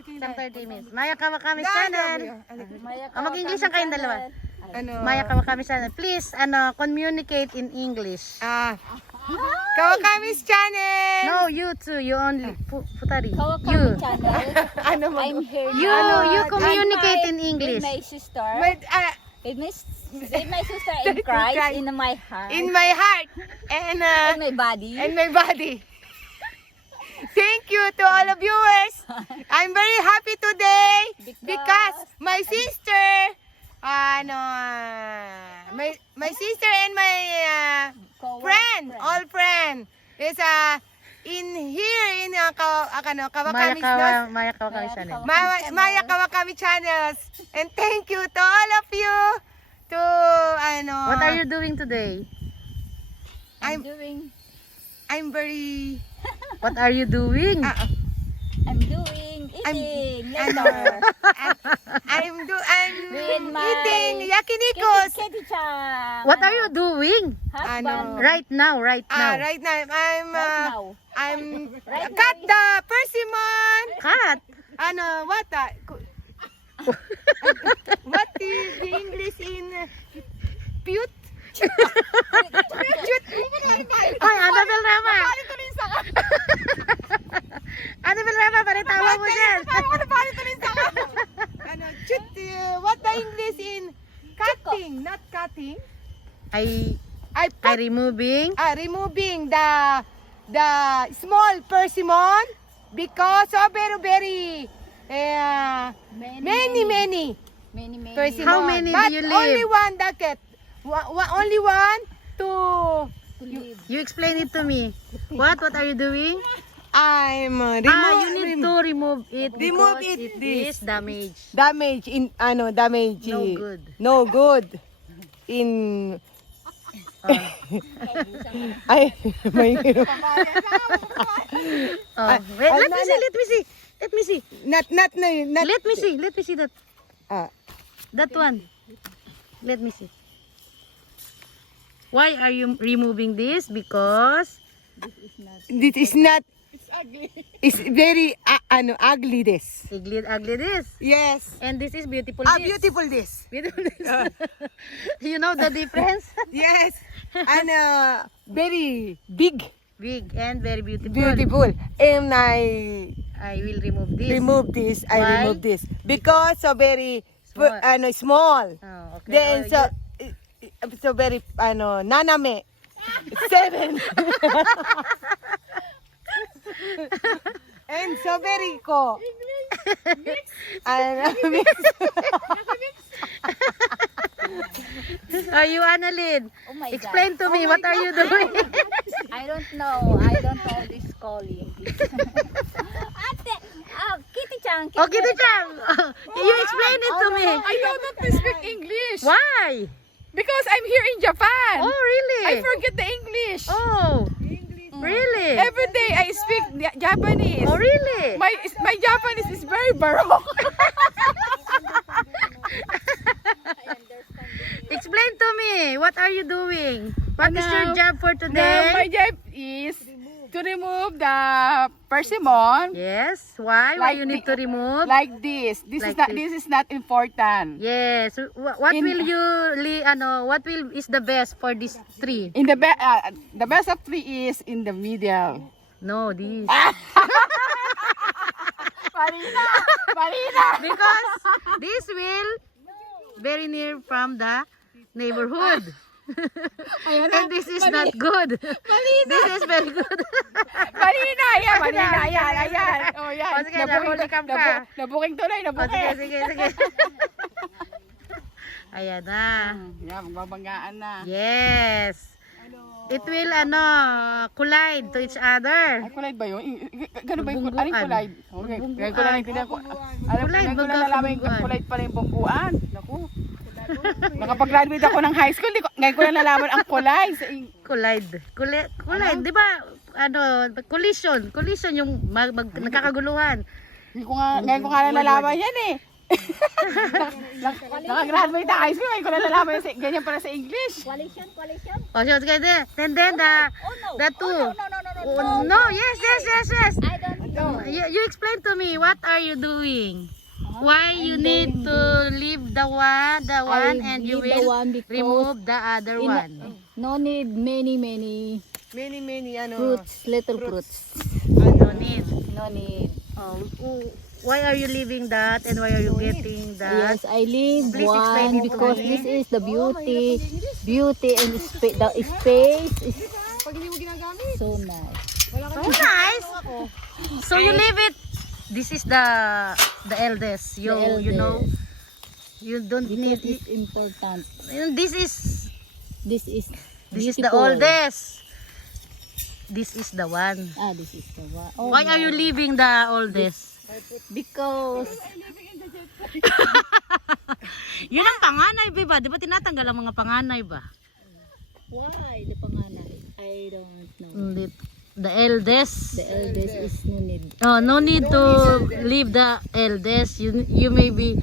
Isang 30 minutes. Maya Kawakami channel. Mag-English ang kayong dalawa. Maya Kawakami channel. Please, communicate in English. Kawakami's channel. No, you too. You only. Futari. Kawakami channel. I'm here You communicate in English. with my sister. But, With my sister in Christ in my heart. in my heart and In my body. my body. Thank you to all the viewers. I'm very happy today because my sister, my sister and my all friend is in here in Kawakami Maya Kawakami channel. Maya Kawakami channels. And thank you to all of you to What are you doing today? I'm doing. I'm very What are you doing? I'm doing eating later. I'm With my eating yakinikos. Kitty-chan. What are you doing? Husband. Right now, right now. Right now Right now. I'm cut the persimmon. Cut. What is the English in pute? Ay, Annabel Rama. Annabel Rama, paritawa mo dyan. What the English in cutting, not cutting? I I put removing. removing the small persimmon because of very many persimmon. How many But do you only leave? one bucket. Only one to You explain it to me. What are you doing? I'm You need to remove it. Remove because it, It is damage. damage in damage. No good. No good in ay may Wait, let me see. not Let me see that. Ah. That one. Let me see. Why are you removing this? Because this is not it's very ugly this. ugly this. Yes. And this is beautiful this. Beautiful this. Beautiful this. You know the difference? Yes. And very big. Big and very beautiful. Beautiful. And I I will remove this. remove this. Why? I remove this because so very Small. small. Oh, okay. Then so very naname. 7. And so very ko. You Annalyn, Oh my explain God. to me what are you doing? I don't know. I don't know this calling. Ate, Kitty-chan. Okay, Tichang. You explain it to me. I don't know to speak English Why? because I'm here in Japan. Oh, really? I forget the English. Oh, really? Every day I speak Japanese. Oh, really? My Japanese is very baroque. Explain to me, what are you doing? What is your job for My today? job is to remove the persimmon Yes, why? Why you need to remove? like this. Like This is not important. Yes. What will you what will is the best for this tree? In the best of three is in the middle. No, this. Marina. Because this will very near from the neighborhood. And this is not good. This is very good. Marina, ayan. Oh, yan. O, sige, nahuli ka pa. Nabuking tuloy, O, nabuking. sige. Ayan na. Yan, magbabanggaan na. Yes. It will collide to each other. Ay, collide ba yun? Gano'n ba yung Magbungguan. anong collide? Okay, ngayon ko lang naintindihan ko. Alam ko, Collide, ngayon ko lang nalaman yung bungguan. collide pala yung bungguan. Naku. Nakapag-graduate ako ng high school, ngayon ko lang nalaman ang collide. Collide, di ba? Collision yung nagkakaguluhan. Ngayon ko nga lang nalaman yan eh. Nakagraduate na high school, ngayon ko lang nalaman yan, ganyan pala sa English. Coalition. Oh, so, then the two. No. No, yes. I don't You explain to me, what are you doing? Why you need to leave the one and you leave the will one because remove the other one? No need many Many, fruits, little fruits. No need. No need. Why are you leaving that and why are you getting that? Yes, I leave Please explain one it to because me. this is the beauty and the space is so nice. So nice. So you leave it. This is the eldest. You know, you don't Because need it's important. This is This is the beautiful. oldest. This is the one. This is the one. Oh, Why are you leaving the oldest? Because Yun ang panganay, ba? Di ba tinatanggal ang mga panganay ba? why the panganay? I don't know. Hindi. The eldest. The eldest is no need. Oh, no need to leave the eldest. You may be.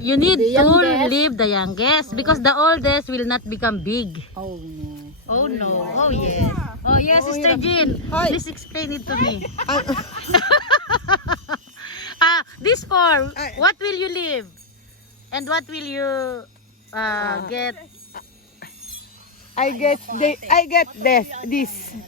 You need The to youngest. leave the youngest because the oldest will not become big. Oh no. Oh no. Oh yes. Oh yes, Sister Jean. Please explain it to me. This four. What will you leave? And what will you get? I get this.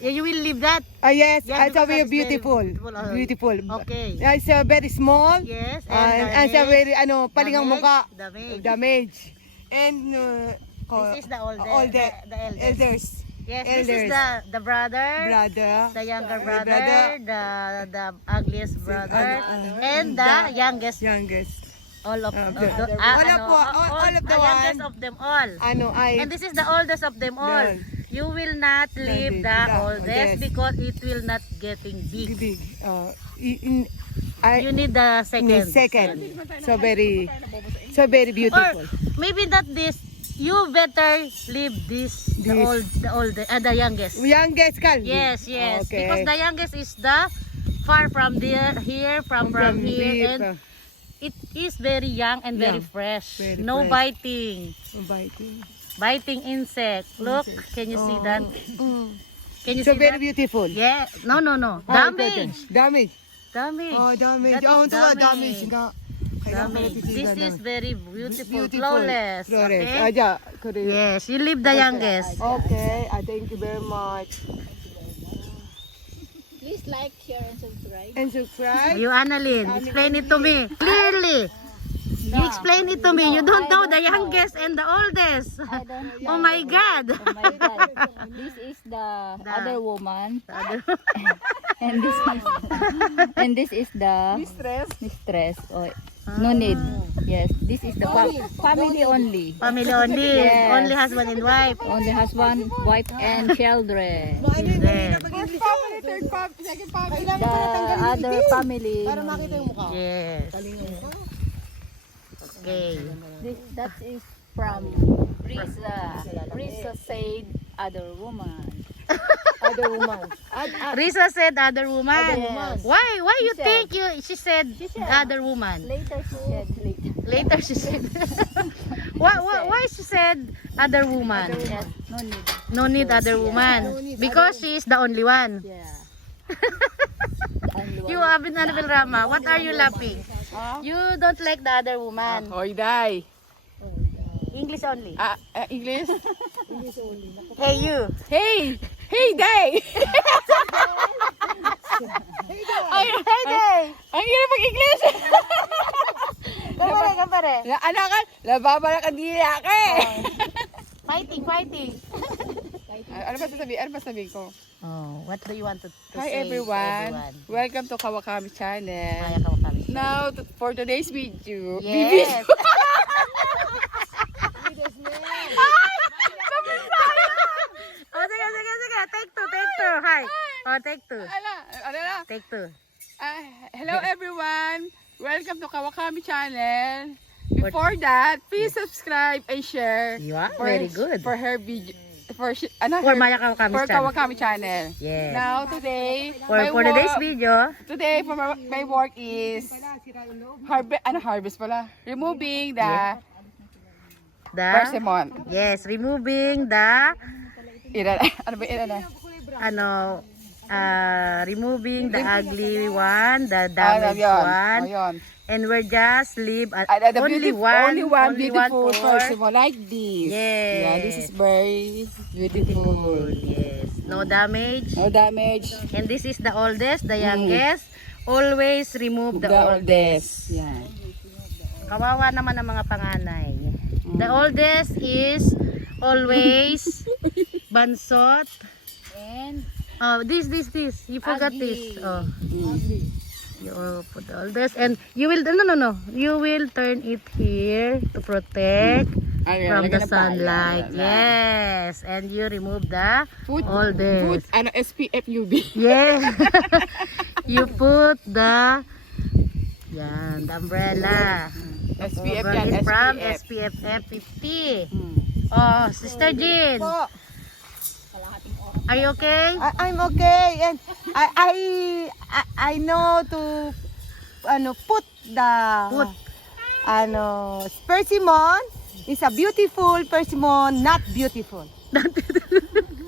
You will leave that. Yes, Yeah, it's because very that's very beautiful. beautiful. Beautiful. Okay. It's very small. Yes. And it's very paligang damage, muka. damage. And This is the oldest. older The eldest. elders. Yes, this is elders. the brother. Brother. The younger brother. brother, the ugliest brother, and the youngest. Youngest. All of All the of the youngest one. of them all. And this is the oldest of them all. Yeah. You will not leave the the oldest oldest. because it will not getting big. big. You need the second. Second. So very Or beautiful. maybe not this. You better leave this. The youngest. Youngest Calvi. Yes. Okay. Because the youngest is the far from here, from here, and it is very young and very Young. fresh. Very No fresh. biting. Biting insect. Look, can you see that? Can you So see very that? beautiful. Yeah. No. Damage. Damage. Damage. Damage. That is Damage nga. Damage. This is very beautiful. Beautiful. Flawless. Flawless. Okay? Aja, correct. Yes. You leave the youngest. Okay, thank you very much. Please like, share, and subscribe. And subscribe. You, Annalyn, explain it to me clearly. You explain it to me. You don't know the youngest and the oldest. I don't Oh my God. Oh my God. This is the other woman. And this is the mistress. Oh, no need. Yes, this is the family only. Family only. Yes. Only husband and wife. Only husband, wife, and children. Children. The other family. Yes. Okay. That is from Risa. Risa said other woman. Risa said other woman. woman. Why you She think she said said. other woman? Later she said later. Later she said. Why she said other woman? Yes, no need. No need other woman. Because she is the only one. Yeah. You, Annabel Rama, what are you laughing? You don't like the other woman. Hoy, day. English only. English? Hey you. Hey! Hey, day! Ay, hey day. Ang hirap mag-English! Kampare. Ano ka? Lababalak ang dila ka eh! Fighting. Ano ba sabihin ko? Oh, what do you want to Hi say? everyone. Welcome to Kawakami Maya channel. Kawakami. Now, for today's video, Yes. Oh, sige. Take two. Hi. Oh, take two. ano na? Take two. Hello everyone. Welcome to Kawakami channel. Before that, please subscribe and share. You are very good. For her video. For Maya Kawakami for channel. Kawakami channel. Yes. Now today, For today's video, Today for my work is harvest pala. Removing the persimmon. Yes, removing the Ano ba ira na? removing the ugly one, the damaged one. Ayun. And we're just leave The only only one one beautiful for- persimmon like this. Yes. Yeah, this is very beautiful. Yes. No damage. No damage. And this is the oldest, the youngest. Always remove the oldest. Yeah. Kawawa naman ang mga panganay. The oldest is always bansot. And Oh, this. You forgot this. Oh. You put the oldest. And you will, no. You will turn it here to protect from the sunlight. Yes. And you remove the Put oldest. SPF UV. Yeah. You put the umbrella. SPF From yan, from SPF. SPF 50. Oh, Sister Jean. Are you okay? I'm okay, and I know to put the persimmon is a beautiful persimmon, not beautiful.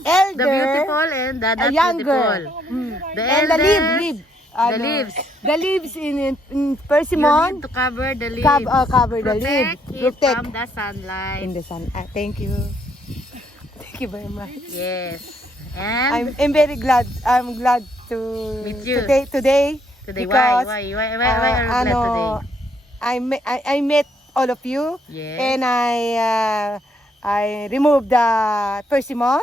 Elder, The beautiful and the not younger. beautiful. The and the eldest, leaves. the leaves. The leaves in You persimmon need to cover the leaves. cover the leaves. Protect it Protect from the sunlight. in the sun. Thank you. Thank you very much. Yes. And I'm very glad. I'm glad to Meet you. today today, because why are you glad today? I met all of you, Yes. and I removed the persimmon.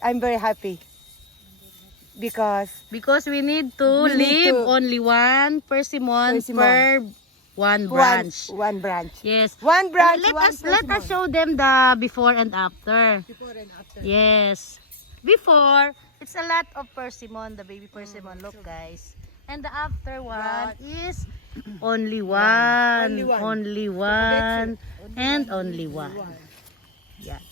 I'm very happy because Because we need to We need leave to- only one persimmon Persimmon. per one branch. one branch. Yes. One branch. Let one us persimmon. show them the before and after. Yes. Before, it's a lot of persimmon, the baby persimmon. Look, guys. And the after one is only one. Only one. Only one. And only one. Yeah.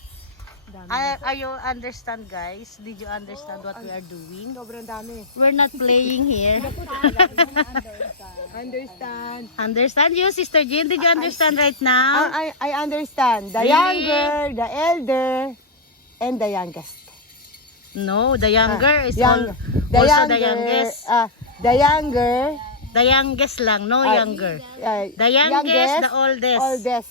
Are you understand, guys? Did you understand what we are doing? Sobrang dami. We're not playing here. Understand. Understand you, Sister Jean? Did you understand right now? I understand. The Really? younger, the elder, and the youngest. No, the younger is Young- also the youngest. The younger. The youngest lang, no younger. The youngest, the oldest. Oldest.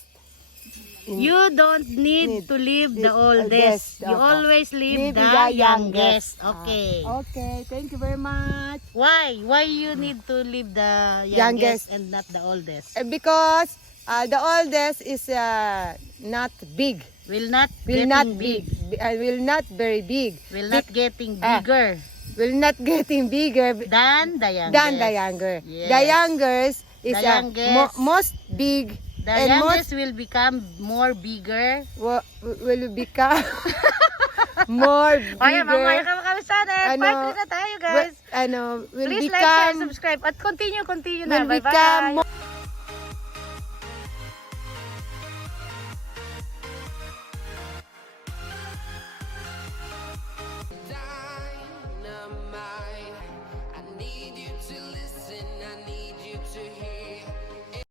You don't need to leave the oldest. You Okay. always leave Leave the the youngest. youngest. Okay. Okay, thank you very much. Why? Why you need to leave the youngest and not the oldest? Because the oldest is not big. Will not Will getting not big. will not very big. Will not getting bigger Will not getting bigger than the youngest. than the younger. Yes. The youngest is The youngest. most big The and youngest will become more bigger. will become more bigger. O yan, mamaya ka makamisan eh. Ano, Part 3 na tayo, guys. Will Please like, share, become subscribe. At continue na. will Bye-bye. become